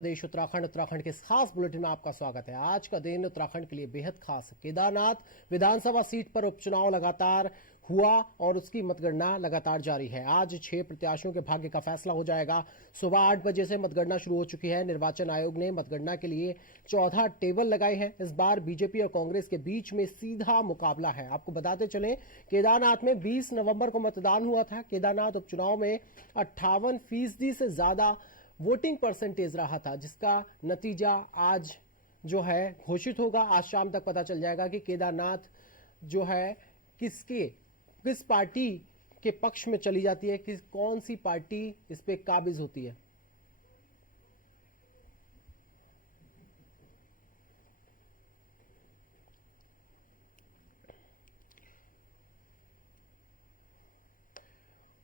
देश उत्तराखंड के इस खास बुलेटिन में आपका स्वागत है। आज का दिन उत्तराखंड के लिए बेहद खास है। केदारनाथ विधानसभा सीट पर उपचुनाव लगातार हुआ और उसकी मतगणना लगातार जारी है। आज 6 प्रत्याशियों के भाग्य का फैसला हो जाएगा। सुबह 8 बजे से मतगणना शुरू हो चुकी है। निर्वाचन आयोग ने मतगणना के लिए 14 टेबल लगाए हैं। इस बार बीजेपी और कांग्रेस के बीच में सीधा मुकाबला है। आपको बताते चलें, केदारनाथ में 20 नवंबर को मतदान हुआ था। केदारनाथ उपचुनाव में 58% से ज्यादा वोटिंग परसेंटेज रहा था, जिसका नतीजा आज जो है घोषित होगा। आज शाम तक पता चल जाएगा कि केदारनाथ जो है किस पार्टी के पक्ष में चली जाती है, कौन सी पार्टी इस पे काबिज होती है।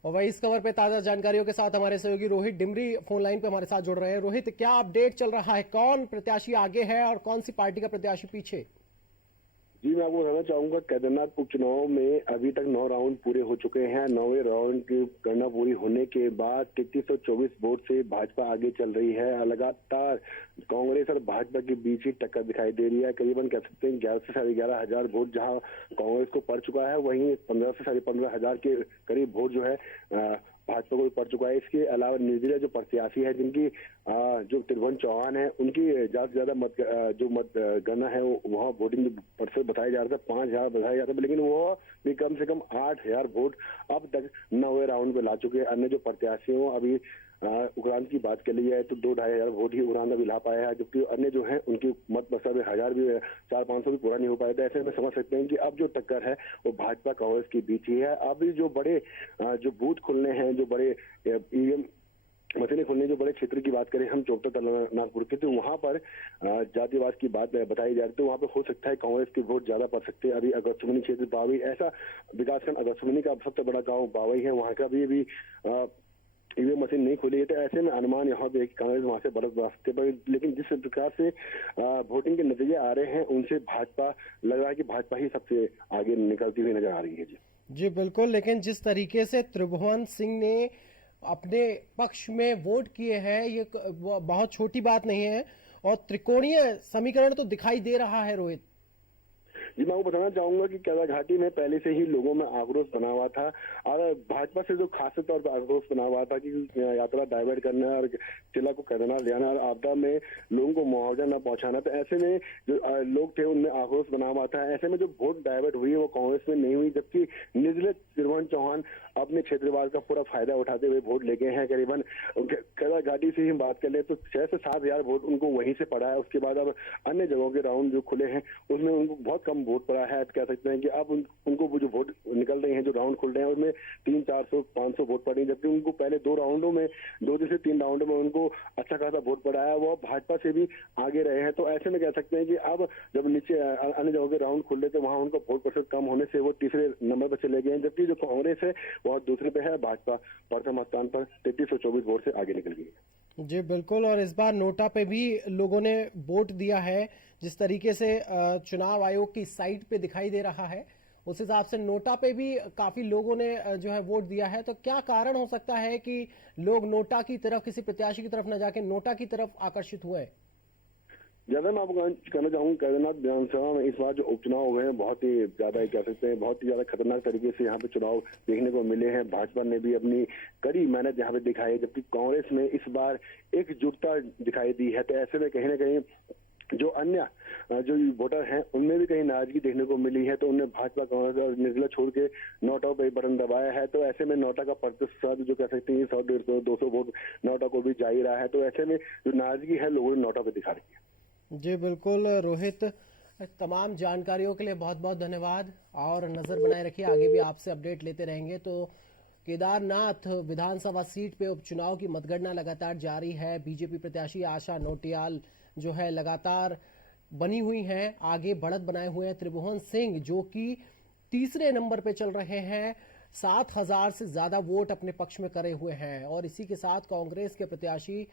और वही इस खबर पे ताजा जानकारियों के साथ हमारे सहयोगी रोहित डिमरी फोन लाइन पे हमारे साथ जुड़ रहे हैं। रोहित, क्या अपडेट चल रहा है? कौन प्रत्याशी आगे है और कौन सी पार्टी का प्रत्याशी पीछे? जी, मैं आपको बताना चाहूंगा, केदारनाथ उपचुनाव में अभी तक 9 राउंड पूरे हो चुके हैं। 9वें राउंड की गणना पूरी होने के बाद 3324 वोट से भाजपा आगे चल रही है। लगातार कांग्रेस और भाजपा के बीच ही टक्कर दिखाई दे रही है। करीबन कह सकते हैं 11 से 11,500 वोट जहां कांग्रेस को पड़ चुका है, वहीं 15 से 15,500 के करीब वोट जो है भाजपा को पड़ चुका है। इसके अलावा निर्दलीय जो प्रत्याशी है, जिनकी जो त्रिभुवन चौहान है, उनकी ज्यादा से ज्यादा मत गणना है वहाँ वोटिंग प्रतिशत बताया जा रहा था 5,000 बताया जाता है, लेकिन वो भी कम से कम 8,000 वोट अब तक 9वें राउंड में ला चुके हैं। अन्य जो प्रत्याशी हो, अभी उक्रांद की बात कर ली जाए तो 2-2,500 वोट ही उक्रांद अभी ला पाया है, जबकि अन्य जो है उनकी मत मसला 1000 भी 400-500 भी पूरा नहीं हो पाया था। ऐसे में समझ सकते हैं कि अब जो टक्कर है वो भाजपा कांग्रेस के बीच ही है। अभी जो बड़े जो बूथ खुलने हैं, जो बड़े ईवीएम मशीनें खुलने, जो बड़े क्षेत्र की बात करें हम, चोपता नागपुर के, तो वहां पर जातिवाद की बात बताई जा रही है, तो वहां पर हो सकता है कांग्रेस के वोट ज्यादा पड़ सकते हैं। अभी अगस्त्यमुनि क्षेत्र बावई, ऐसा विकासखंड अगस्त्यमुनि का सबसे बड़ा गाँव बावई है, वहां का भी ईवीएम मशीन नहीं खुली है। तो ऐसे में अनुमान यहाँ पे कांग्रेस वहां से बढ़त सकते हैं, लेकिन जिस प्रकार से वोटिंग के नतीजे आ रहे हैं उनसे भाजपा लग रहा है कि भाजपा ही सबसे आगे निकलती हुई नजर आ रही है। जी बिल्कुल, लेकिन जिस तरीके से त्रिभुवन सिंह ने अपने पक्ष में वोट किए हैं, ये बहुत छोटी बात नहीं है और त्रिकोणीय समीकरण तो दिखाई दे रहा है। रोहित जी, मैं आपको बताना चाहूंगा कि केदार घाटी में पहले से ही लोगों में आक्रोश बना हुआ था और भाजपा से जो खास तौर पर आक्रोश बना हुआ था कि यात्रा डाइवर्ट करना और जिला को केदारनाथ ले आना और आपदा में लोगों को मुआवजा न पहुंचाना, तो ऐसे में जो लोग थे उनमें आक्रोश बना हुआ था। ऐसे में जो वोट डाइवर्ट हुई है वो कांग्रेस में नहीं हुई, जबकि निर्दलीय त्रिभुवन चौहान अपने क्षेत्रवाद का पूरा फायदा उठाते हुए वोट ले गए हैं। करीबन केदार घाटी से ही बात कर ले तो 6 से 7,000 वोट उनको वहीं से पड़ा है। उसके बाद अब अन्य जगहों के राउंड जो खुले हैं उसमें उनको बहुत कम वोट पड़ा है। कह सकते हैं कि अब उनको वो जो वोट निकल रहे हैं, जो राउंड खुल रहे हैं, उसमें 300-400-500 वोट पड़े, जबकि उनको पहले 2 राउंडों में 2 से 3 राउंडों में उनको अच्छा खासा वोट पड़ा है। वो भाजपा से भी आगे रहे हैं। तो ऐसे में कह सकते हैं कि अब जब नीचे अन्य जगहों के राउंड खुल रहे तो वहां उनका वोट प्रतिशत कम होने से वो तीसरे नंबर पर चले गए हैं, जबकि जो कांग्रेस है वो दूसरे पे है, भाजपा प्रथम स्थान पर 3324 वोट से आगे निकल गई है। जी बिल्कुल, और इस बार नोटा पे भी लोगों ने वोट दिया है। जिस तरीके से चुनाव आयोग की साइट पे दिखाई दे रहा है, उस हिसाब से नोटा पे भी काफी लोगों ने जो है वोट दिया है। तो क्या कारण हो सकता है कि लोग नोटा की तरफ, किसी प्रत्याशी की तरफ न जाके नोटा की तरफ आकर्षित हुए? ज्यादा मैं आपको कहना चाहूंगा, केदारनाथ विधानसभा में इस बार जो उपचुनाव हुए हैं बहुत ही ज्यादा, कह सकते हैं बहुत ही ज्यादा खतरनाक तरीके से यहाँ पे चुनाव देखने को मिले हैं। भाजपा ने भी अपनी कड़ी मेहनत यहाँ पे दिखाई है, जबकि कांग्रेस में इस बार एकजुटता दिखाई दी है। तो ऐसे में कहीं ना कहीं जो अन्य जो वोटर हैं उनमें भी कहीं नाराजगी देखने को मिली है, तो उन्हें भाजपा कांग्रेस और निर्दलीय छोड़ के नोटा पे बटन दबाया है। तो ऐसे में नोटा का प्रतिशत जो कह सकते हैं 100-150-200 वोट नोटा को भी जा ही रहा है। तो ऐसे में जो नाराजगी है लोगों ने नोटा पे दिखा रही है। जी बिल्कुल रोहित, तमाम जानकारियों के लिए बहुत बहुत धन्यवाद और नजर बनाए रखिए, आगे भी आपसे अपडेट लेते रहेंगे। तो केदारनाथ विधानसभा सीट पे उपचुनाव की मतगणना लगातार जारी है। बीजेपी प्रत्याशी आशा नोटियाल जो है लगातार बनी हुई हैं, आगे बढ़त बनाए हुए हैं। त्रिभुवन सिंह जो कि तीसरे नंबर पे चल रहे हैं, 7,000 से ज्यादा वोट अपने पक्ष में करे हुए हैं। और इसी के साथ कांग्रेस के प्रत्याशी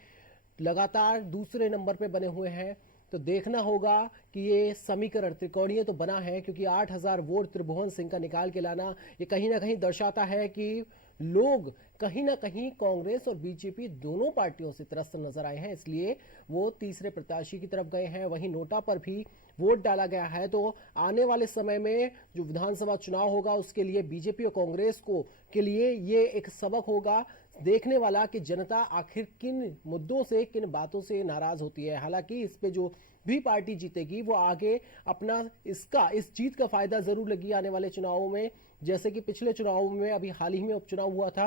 लगातार दूसरे नंबर पे बने हुए हैं। तो देखना होगा कि ये समीकरण त्रिकोणीय तो बना है, क्योंकि 8,000 वोट त्रिभुवन सिंह का निकाल के लाना ये कहीं ना कहीं दर्शाता है कि लोग कहीं ना कहीं कांग्रेस और बीजेपी दोनों पार्टियों से त्रस्त नजर आए हैं, इसलिए वो तीसरे प्रत्याशी की तरफ गए हैं। वहीं नोटा पर भी वोट डाला गया है। तो आने वाले समय में जो विधानसभा चुनाव होगा उसके लिए बीजेपी और कांग्रेस को के लिए ये एक सबक होगा देखने वाला कि जनता आखिर किन मुद्दों से, किन बातों से नाराज होती है। हालांकि इस पे जो भी पार्टी जीतेगी वो आगे अपना इस जीत का फायदा जरूर लेगी आने वाले चुनावों में। जैसे कि पिछले चुनावों में अभी हाल ही में उपचुनाव हुआ था,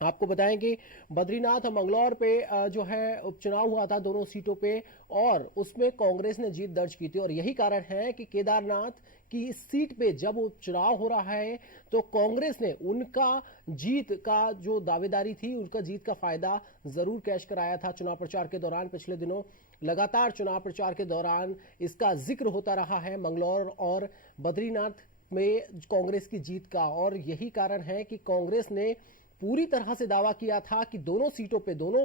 आपको बताएं कि बद्रीनाथ और मंगलौर पे जो है उपचुनाव हुआ था दोनों सीटों पे, और उसमें कांग्रेस ने जीत दर्ज की थी। और यही कारण है कि केदारनाथ की इस सीट पे जब उपचुनाव हो रहा है तो कांग्रेस ने उनका जीत का जो दावेदारी थी, उनका जीत का फायदा जरूर कैश कराया था चुनाव प्रचार के दौरान। पिछले दिनों लगातार चुनाव प्रचार के दौरान इसका जिक्र होता रहा है मंगलौर और बद्रीनाथ में कांग्रेस की जीत का। और यही कारण है कि कांग्रेस ने पूरी तरह से दावा किया था कि दोनों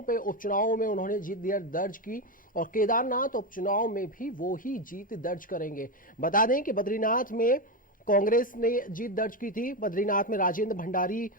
पे उपचुनावों में उन्होंने जीत दर्ज की, और केदारनाथ उपचुनाव में भी वो ही जीत दर्ज करेंगे। बता दें कि बद्रीनाथ में कांग्रेस ने जीत दर्ज की थी। बद्रीनाथ में राजेंद्र भंडारी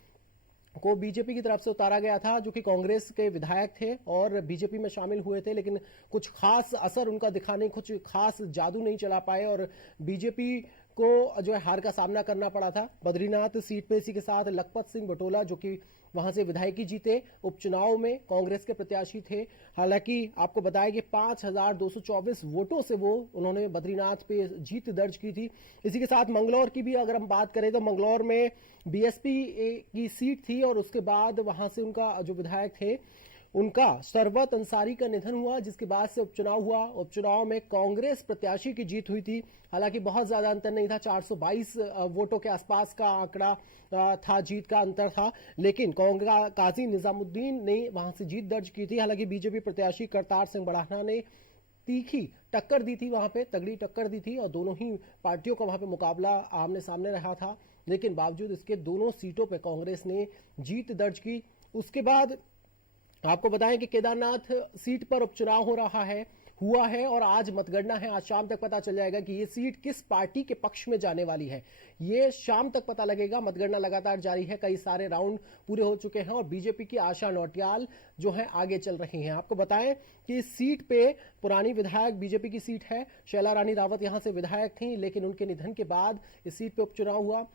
को बीजेपी की तरफ से उतारा गया था, जो कि कांग्रेस के विधायक थे और बीजेपी में शामिल हुए थे, लेकिन कुछ खास असर उनका दिखा नहीं, कुछ खास जादू नहीं चला पाए और बीजेपी को जो है हार का सामना करना पड़ा था। बद्रीनाथ सीट पे इसी के साथ लखपत सिंह बटोला, जो कि वहां से विधायकी जीते, उपचुनाव में कांग्रेस के प्रत्याशी थे। हालांकि आपको बताया कि 5224 वोटों से वो उन्होंने बद्रीनाथ पे जीत दर्ज की थी। इसी के साथ मंगलौर की भी अगर हम बात करें तो मंगलौर में बीएसपी की सीट थी और उसके बाद वहां से उनका जो विधायक थे उनका सरवत अंसारी का निधन हुआ, जिसके बाद से उपचुनाव हुआ। उपचुनाव में कांग्रेस प्रत्याशी की जीत हुई थी। हालांकि बहुत ज्यादा अंतर नहीं था, 422 वोटों के आसपास का आंकड़ा था, जीत का अंतर था, लेकिन काजी निजामुद्दीन ने वहां से जीत दर्ज की थी। हालांकि बीजेपी प्रत्याशी करतार सिंह बढ़ाना ने तीखी टक्कर दी थी, वहां पे तगड़ी टक्कर दी थी और दोनों ही पार्टियों का वहां पे मुकाबला आमने सामने रहा था, लेकिन बावजूद इसके दोनों सीटों पे कांग्रेस ने जीत दर्ज की। उसके बाद आपको बताएं कि केदारनाथ सीट पर उपचुनाव हुआ है और आज मतगणना है। आज शाम तक पता चल जाएगा कि ये सीट किस पार्टी के पक्ष में जाने वाली है। ये शाम तक पता लगेगा। मतगणना लगातार जारी है, कई सारे राउंड पूरे हो चुके हैं और बीजेपी की आशा नौटियाल जो है आगे चल रही हैं। आपको बताएं कि इस सीट पे पुरानी विधायक बीजेपी की सीट है, शैला रानी रावत यहां से विधायक थी, लेकिन उनके निधन के बाद इस सीट पे उपचुनाव हुआ।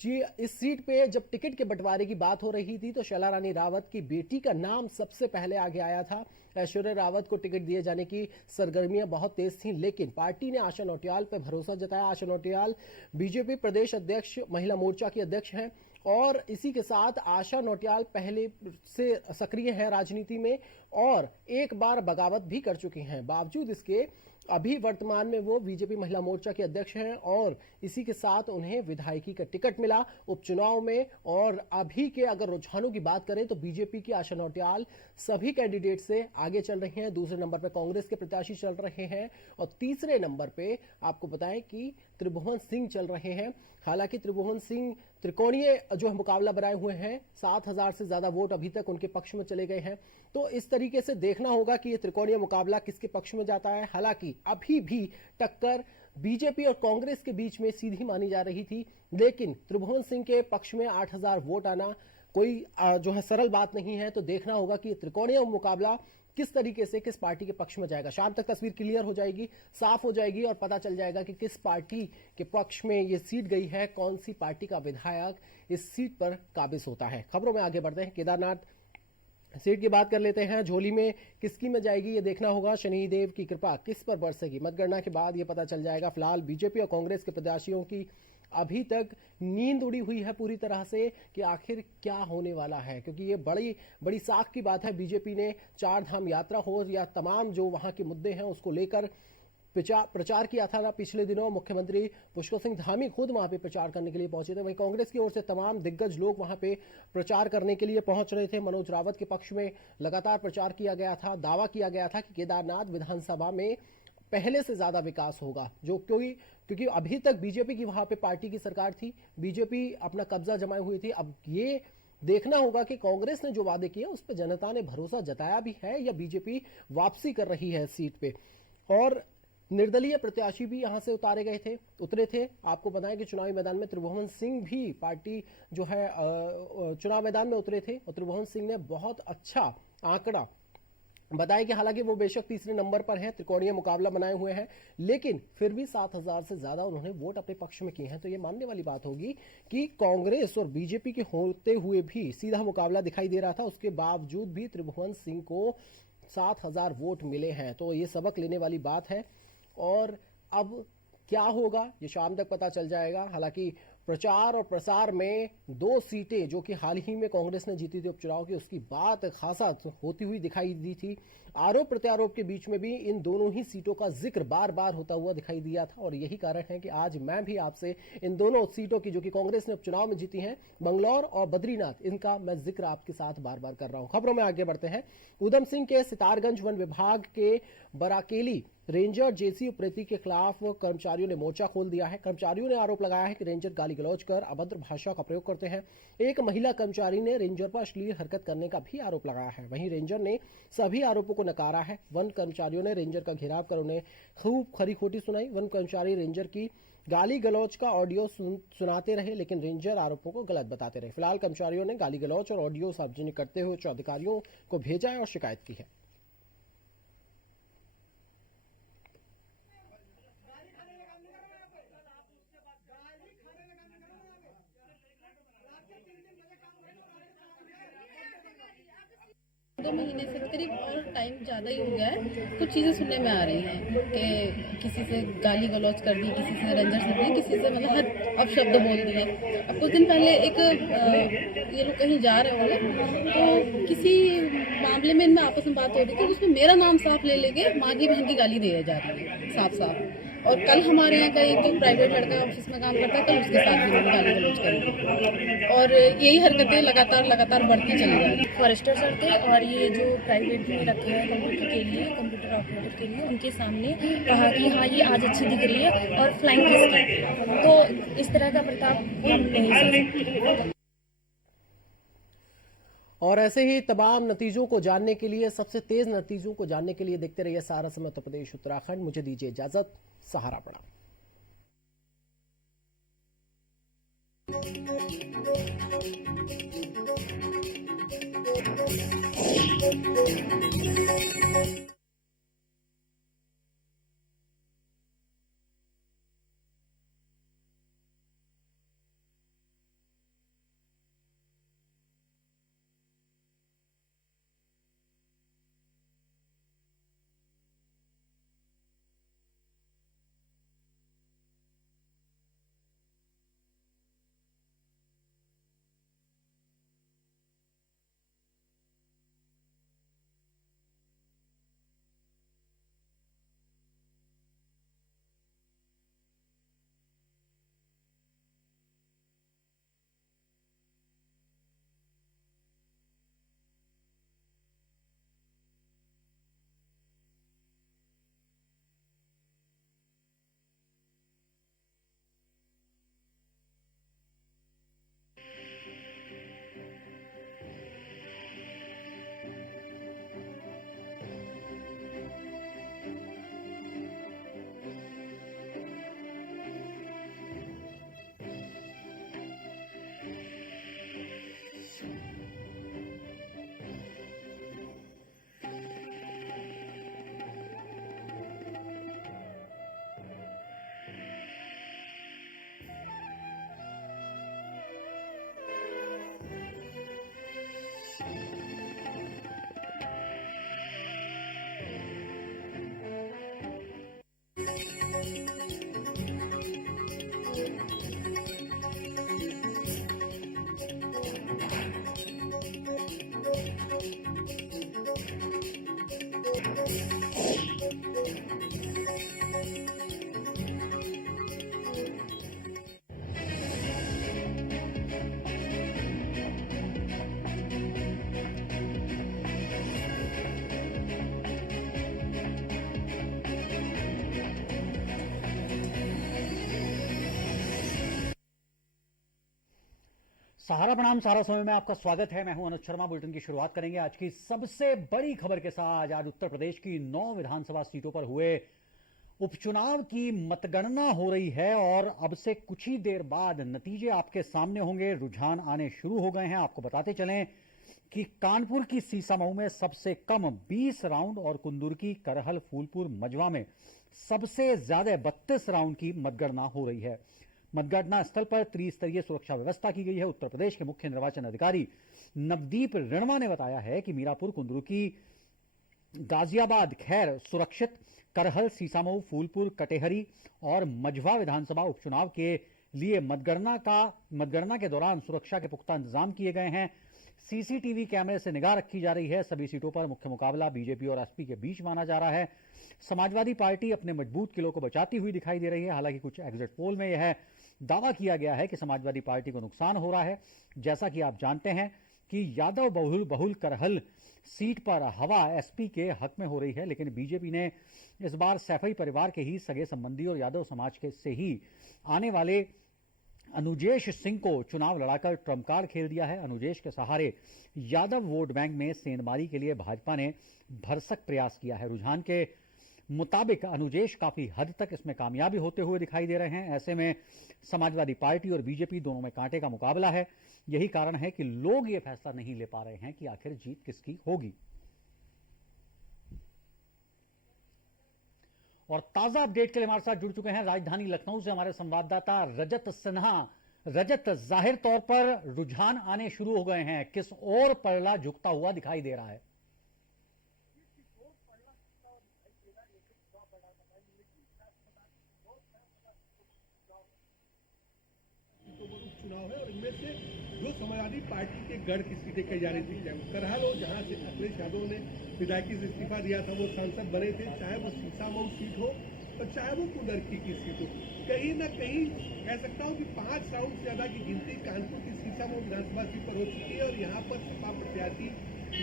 जी, इस सीट पे जब टिकट के बंटवारे की बात हो रही थी तो शैला रानी रावत की बेटी का नाम सबसे पहले आगे आया था। ऐश्वर्या रावत को टिकट दिए जाने की सरगर्मियां बहुत तेज थीं, लेकिन पार्टी ने आशा नौटियाल पर भरोसा जताया। आशा नौटियाल बीजेपी प्रदेश अध्यक्ष, महिला मोर्चा की अध्यक्ष हैं और इसी के साथ आशा नौटियाल पहले से सक्रिय हैं राजनीति में और एक बार बगावत भी कर चुकी हैं। बावजूद इसके अभी वर्तमान में वो बीजेपी महिला मोर्चा के अध्यक्ष हैं और इसी के साथ उन्हें विधायकी का टिकट मिला उपचुनाव में। और अभी के अगर रुझानों की बात करें तो बीजेपी की आशा नौटियाल सभी कैंडिडेट से आगे चल रही हैं। दूसरे नंबर पर कांग्रेस के प्रत्याशी चल रहे हैं और तीसरे नंबर पे आपको बताएं कि त्रिभुवन सिंह चल रहे हैं। हालांकि त्रिभुवन सिंह त्रिकोणीय जो है मुकाबला बनाए हुए हैं, 7000 से ज्यादा वोट अभी तक उनके पक्ष में चले गए हैं। तो इस तरीके से देखना होगा कि ये त्रिकोणीय मुकाबला किसके पक्ष में जाता है। हालांकि अभी भी टक्कर बीजेपी और कांग्रेस के बीच में सीधी मानी जा रही थी, लेकिन त्रिभुवन सिंह के पक्ष में 8000 वोट आना कोई जो है सरल बात नहीं है। तो देखना होगा कि त्रिकोणीय मुकाबला किस तरीके से किस पार्टी के पक्ष में जाएगा। शाम तक तस्वीर क्लियर हो जाएगी, साफ हो जाएगी और पता चल जाएगा कि किस पार्टी के पक्ष में ये सीट गई है, कौन सी पार्टी का विधायक इस सीट पर काबिज होता है। खबरों में आगे बढ़ते हैं, केदारनाथ सीट की बात कर लेते हैं। झोली में किसकी में जाएगी ये देखना होगा। शनिदेव की कृपा किस पर बरसेगी, मतगणना के बाद ये पता चल जाएगा। फिलहाल बीजेपी और कांग्रेस के प्रत्याशियों की अभी तक नींद उड़ी हुई है पूरी तरह से कि आखिर क्या होने वाला है, क्योंकि ये बड़ी बड़ी साख की बात है। बीजेपी ने 4 धाम यात्रा हो या तमाम जो वहां के मुद्दे हैं उसको लेकर प्रचार किया था ना पिछले दिनों। मुख्यमंत्री पुष्कर सिंह धामी खुद वहां पे प्रचार करने के लिए पहुंचे थे। वहीं कांग्रेस की ओर से तमाम दिग्गज लोग वहां पे प्रचार करने के लिए पहुंच रहे थे। मनोज रावत के पक्ष में लगातार प्रचार किया गया था, दावा किया गया था कि केदारनाथ विधानसभा में पहले से ज्यादा विकास होगा, जो क्योंकि अभी तक बीजेपी की वहां पे पार्टी की सरकार थी, बीजेपी अपना कब्जा जमाई हुई थी। अब ये देखना होगा कि कांग्रेस ने जो वादे किए उस पर जनता ने भरोसा जताया भी है या बीजेपी वापसी कर रही है सीट पे। और निर्दलीय प्रत्याशी भी यहां से उतरे थे। आपको बताएं कि चुनावी मैदान में त्रिभुवन सिंह भी पार्टी जो है चुनाव मैदान में उतरे थे और त्रिभुवन सिंह ने बहुत अच्छा आंकड़ा बताया कि हालांकि वो बेशक तीसरे नंबर पर हैं, त्रिकोणीय मुकाबला बनाए हुए हैं, लेकिन फिर भी 7,000 से ज्यादा उन्होंने वोट अपने पक्ष में किए हैं। तो ये मानने वाली बात होगी कि कांग्रेस और बीजेपी के होते हुए भी सीधा मुकाबला दिखाई दे रहा था, उसके बावजूद भी त्रिभुवन सिंह को 7,000 वोट मिले हैं। तो ये सबक लेने वाली बात है और अब क्या होगा ये शाम तक पता चल जाएगा। हालांकि प्रचार और प्रसार में 2 सीटें जो कि हाल ही में कांग्रेस ने जीती थी उपचुनाव की, उसकी बात खासा होती हुई दिखाई दी थी। आरोप प्रत्यारोप के बीच में भी इन दोनों ही सीटों का जिक्र बार बार होता हुआ दिखाई दिया था और यही कारण है कि आज मैं भी आपसे इन दोनों सीटों की जो कि कांग्रेस ने उपचुनाव में जीती हैं, बंगलौर और बद्रीनाथ, इनका मैं जिक्र आपके साथ बार बार कर रहा हूं। खबरों में आगे बढ़ते हैं। उधम सिंह के सितारगंज वन विभाग के बराकेली रेंजर जेसी उप्रेती के खिलाफ कर्मचारियों ने मोर्चा खोल दिया है। कर्मचारियों ने आरोप लगाया है कि रेंजर गाली गलौज कर अभद्र भाषा का प्रयोग करते हैं। एक महिला कर्मचारी ने रेंजर पर अश्लील हरकत करने का भी आरोप लगाया है। वहीं रेंजर ने सभी आरोपों को नकारा है। वन कर्मचारियों ने रेंजर का घेराव कर उन्हें खूब खरी खोटी सुनाई। वन कर्मचारी रेंजर की गाली गलौज का ऑडियो सुनाते रहे, लेकिन रेंजर आरोपों को गलत बताते रहे। फिलहाल कर्मचारियों ने गाली गलौज और ऑडियो सार्वजनिक करते हुए उच्च अधिकारियों को भेजा है और शिकायत की है। दो महीने से करीब और टाइम ज़्यादा ही हो गया है। कुछ चीज़ें सुनने में आ रही हैं कि किसी से गाली गलौज कर दी, किसी से रेंजर से दी, किसी से मतलब हर अपशब्द बोल दिए। अब कुछ दिन पहले ये लोग कहीं जा रहे होंगे तो किसी मामले में इनमें आपस में बात हो रही थी, उसमें मेरा नाम साफ ले लेके माँ की बहन की गाली दी जा रही है साफ साफ। और कल हमारे यहाँ का एक जो प्राइवेट लड़का ऑफिस में काम करता है, कल उसके साथ भी उन्होंने गाली गलौज करी और यही हरकतें लगातार बढ़ती चली जा रही है। फॉरेस्टर सर थे और ये जो प्राइवेट में रखे हैं कंप्यूटर के लिए, कंप्यूटर ऑपरेटर के लिए, उनके सामने कहा कि हाँ ये आज अच्छी दिख रही है और फ्लाइंग किस की। तो इस तरह का बर्ताव नहीं सही। और ऐसे ही तमाम नतीजों को जानने के लिए, सबसे तेज नतीजों को जानने के लिए देखते रहिए सारा समय उत्तर प्रदेश उत्तराखंड। मुझे दीजिए इजाजत। सहारा पड़ा। सहारा प्रणाम, सहारा समय में आपका स्वागत है। मैं हूं अनुज शर्मा। बुलेटिन की शुरुआत करेंगे आज की सबसे बड़ी खबर के साथ। आज उत्तर प्रदेश की 9 विधानसभा सीटों पर हुए उपचुनाव की मतगणना हो रही है और अब से कुछ ही देर बाद नतीजे आपके सामने होंगे। रुझान आने शुरू हो गए हैं। आपको बताते चलें कि कानपुर की सीसामऊ में सबसे कम 20 राउंड और कुंदुरकी, करहल, फूलपुर, मजवा में सबसे ज्यादा 32 राउंड की मतगणना हो रही है। मतगणना स्थल पर त्रिस्तरीय सुरक्षा व्यवस्था की गई है। उत्तर प्रदेश के मुख्य निर्वाचन अधिकारी नवदीप रिणवा ने बताया है कि मीरापुर, कुंदुरकी, गाजियाबाद, खैर सुरक्षित, करहल, सीसामऊ, फूलपुर, कटेहरी और मझवा विधानसभा उपचुनाव के लिए मतगणना के दौरान सुरक्षा के पुख्ता इंतजाम किए गए हैं। सीसीटीवी कैमरे से निगाह रखी जा रही है। सभी सीटों पर मुख्य मुकाबला बीजेपी और एसपी के बीच माना जा रहा है। समाजवादी पार्टी अपने मजबूत किलों को बचाती हुई दिखाई दे रही है। हालांकि कुछ एग्जिट पोल में यह दावा किया गया है कि समाजवादी पार्टी को नुकसान हो रहा है। जैसा कि आप जानते हैं कि यादव बहुल करहल सीट पर हवा एसपी के हक में हो रही है, लेकिन बीजेपी ने इस बार सैफई परिवार के ही सगे संबंधी और यादव समाज के से ही आने वाले अनुजेश सिंह को चुनाव लड़ाकर ट्रम्प कार्ड खेल दिया है। अनुजेश के सहारे यादव वोट बैंक में सेंधमारी के लिए भाजपा ने भरसक प्रयास किया है। रुझान के मुताबिक अनुजेश काफी हद तक इसमें कामयाबी होते हुए दिखाई दे रहे हैं। ऐसे में समाजवादी पार्टी और बीजेपी दोनों में कांटे का मुकाबला है। यही कारण है कि लोग ये फैसला नहीं ले पा रहे हैं कि आखिर जीत किसकी होगी। और ताजा अपडेट के लिए हमारे साथ जुड़ चुके हैं राजधानी लखनऊ से हमारे संवाददाता रजत सिन्हा। रजत, जाहिर तौर पर रुझान आने शुरू हो गए हैं, किस ओर पलड़ा झुकता हुआ दिखाई दे रहा है? चुनाव है और इनमें से जो समाजवादी पार्टी के गढ़ की सीटें कही जा रही थी, चाहे करहल हो जहां से अखिलेश यादव ने विधायकी से इस्तीफा दिया था, वो सांसद बने थे, चाहे वो सीसामऊ सीट हो और चाहे वो कुंदरकी की सीट हो, कहीं ना कहीं कह सकता हूँ कि 5 राउंड से ज्यादा की गिनती कानपुर की सीसामऊ विधानसभा सीट पर हो चुकी है। और यहाँ पर सपा प्रत्याशी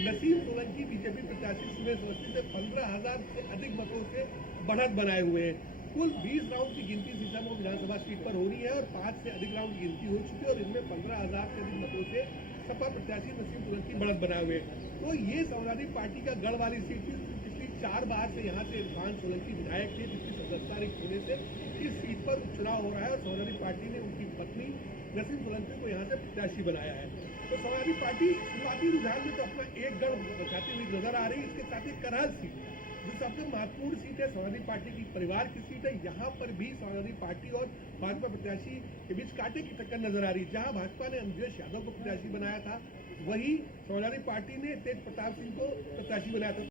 नसीम सोलंकी बीजेपी प्रत्याशी सुरेश अवस्थी से 15,000 से अधिक मतों से बढ़त बनाए हुए हैं। कुल 20 राउंड की गिनती सीसामऊ विधानसभा सीट पर हो रही है और 5 से अधिक राउंड की गिनती हो चुकी है और इनमें 15,000 से अधिक मतों से सपा प्रत्याशी नसीम सोलंकी बढ़त बनाए हुए। तो ये समाजवादी पार्टी का गढ़ वाली सीट थी। पिछली 4 बार से यहाँ से इरफान सोलंकी विधायक थे, जिसकी सदस्यता रिक्त होने से इस सीट पर उपचुनाव हो रहा है और समाजवादी पार्टी ने उनकी पत्नी नसीम सोलंकी को यहाँ से प्रत्याशी बनाया है। तो समाजवादी पार्टी शुरुआती रुझान में तो अपना एक गढ़ बचाती हुई नजर आ रही है। इसके साथ ही करहल सीट जो सबसे महत्वपूर्ण सीट है, समाजवादी पार्टी की परिवार की सीट है, यहाँ पर भी समाजवादी पार्टी और भाजपा प्रत्याशी के बीच कांटे की टक्कर नजर आ रही है। जहाँ भाजपा ने अनुजेश यादव को प्रत्याशी बनाया था, वही समाजवादी पार्टी ने तेज प्रताप सिंह को प्रत्याशी बनाया था।